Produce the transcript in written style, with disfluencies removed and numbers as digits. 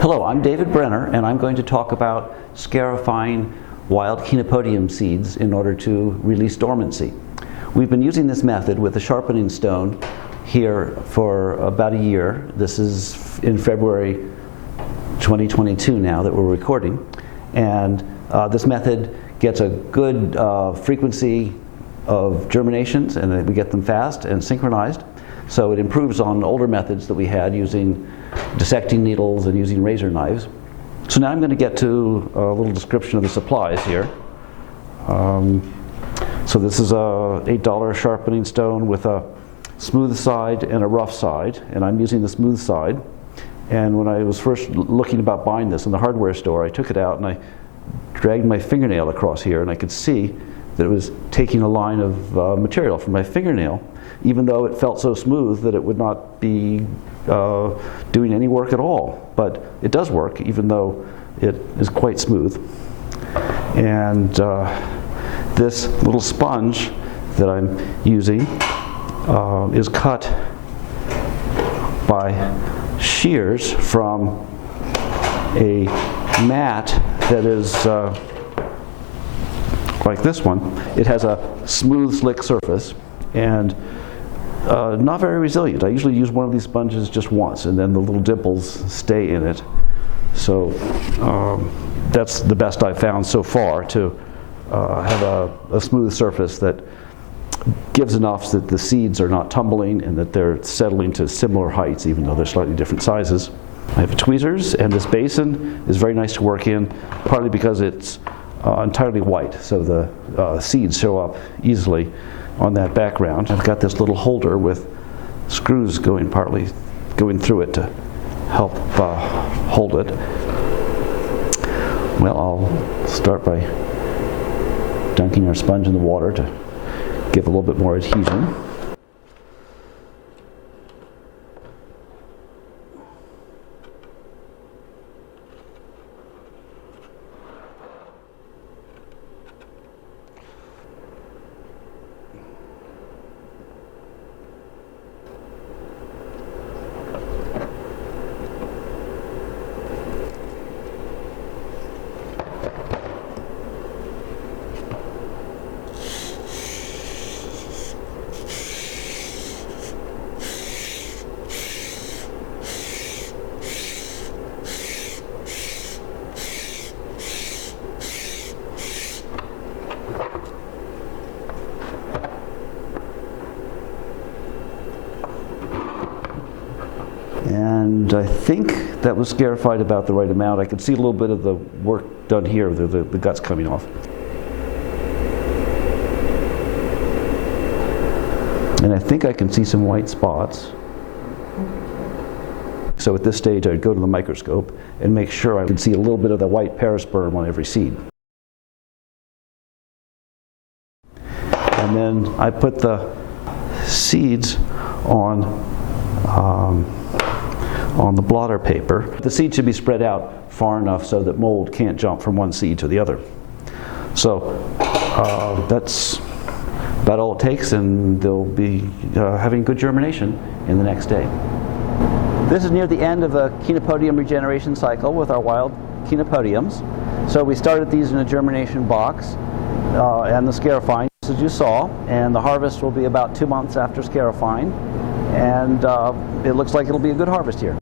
Hello, I'm David Brenner, and I'm going to talk about scarifying wild Chenopodium seeds in order to release dormancy. We've been using this method with a sharpening stone here for about a year. This is in February 2022 now that we're recording, and this method gets a good frequency of germinations, and we get them fast and synchronized. So it improves on older methods that we had using dissecting needles and using razor knives. So now I'm going to get to a little description of the supplies here. So this is a $8 sharpening stone with a smooth side and a rough side, and I'm using the smooth side. And when I was first looking about buying this in the hardware store, I took it out and I dragged my fingernail across here, and I could see that it was taking a line of material from my fingernail, even though it felt so smooth that it would not be doing any work at all. But it does work, even though it is quite smooth. And this little sponge that I'm using is cut by shears from a mat that is like this one. It has a smooth, slick surface and not very resilient. I usually use one of these sponges just once, and then the little dimples stay in it. So that's the best I've found so far to have a smooth surface that gives enough that the seeds are not tumbling and that they're settling to similar heights, even though they're slightly different sizes. I have tweezers, and this basin is very nice to work in, partly because it's entirely white, so the seeds show up easily on that background. I've got this little holder with screws going through it to help hold it. Well, I'll start by dunking our sponge in the water to give a little bit more adhesion. And I think that was scarified about the right amount. I could see a little bit of the work done here, the guts coming off. And I think I can see some white spots. So at this stage I'd go to the microscope and make sure I could see a little bit of the white perisperm on every seed. And then I put the seeds on the blotter paper. The seed should be spread out far enough so that mold can't jump from one seed to the other. So that's about all it takes, and they'll be having good germination in the next day. This is near the end of the Chenopodium regeneration cycle with our wild Chenopodiums. So we started these in a germination box and the scarifying, as you saw, and the harvest will be about 2 months after scarifying. And it looks like it'll be a good harvest here.